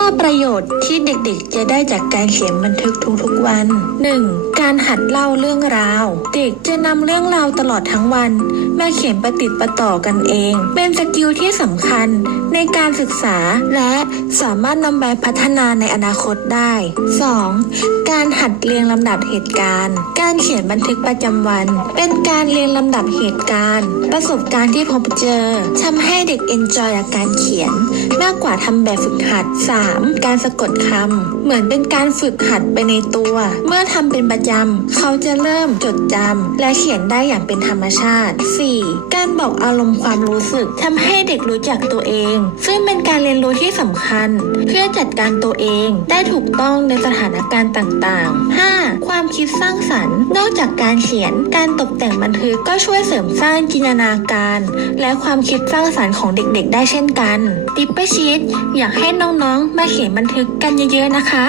ว่าประโยชน์ที่เด็กๆ จะได้จากการเขียนบันทึกทุกๆวัน 1. การหัดเล่าเรื่องราว เด็กจะนำเรื่องราวตลอดทั้งวัน มาเขียนประติดประต่อกันเอง เป็นสกิลที่สำคัญในการศึกษาและสามารถนำไปพัฒนาในอนาคตได้ 2. การหัดเรียงลำดับเหตุการณ์ การเขียนบันทึกประจำวัน เป็นการเรียงลำดับเหตุการณ์ ประสบการณ์ที่พบเจอทำให้เด็กเอนจอยกับการเขียน มากกว่าทำแบบฝึกหัด 3. การสะกดคำ เหมือนเป็นการฝึกหัดไปในตัว เมื่อทำเป็นประจำ เขาจะเริ่มจดจำและเขียนได้อย่างเป็นธรรมชาติ 4. การบอกอารมณ์ความรู้สึกทำให้เด็กรู้จักตัวเอง ซึ่งเป็นการเรียนรู้ที่สำคัญ เพื่อจัดการตัวเองได้ถูกต้องในสถานการณ์ต่างๆ 5. ความคิดสร้างสรรค์ นอกจากการเขียน การตกแต่งบันทึกก็ช่วยเสริมสร้างจินตนาการ และความคิดสร้างสรรค์ของเด็กๆ ได้เช่นกัน ติปเปอร์ชีตอยากให้น้องๆมาเขียนบันทึกกันเยอะๆนะคะ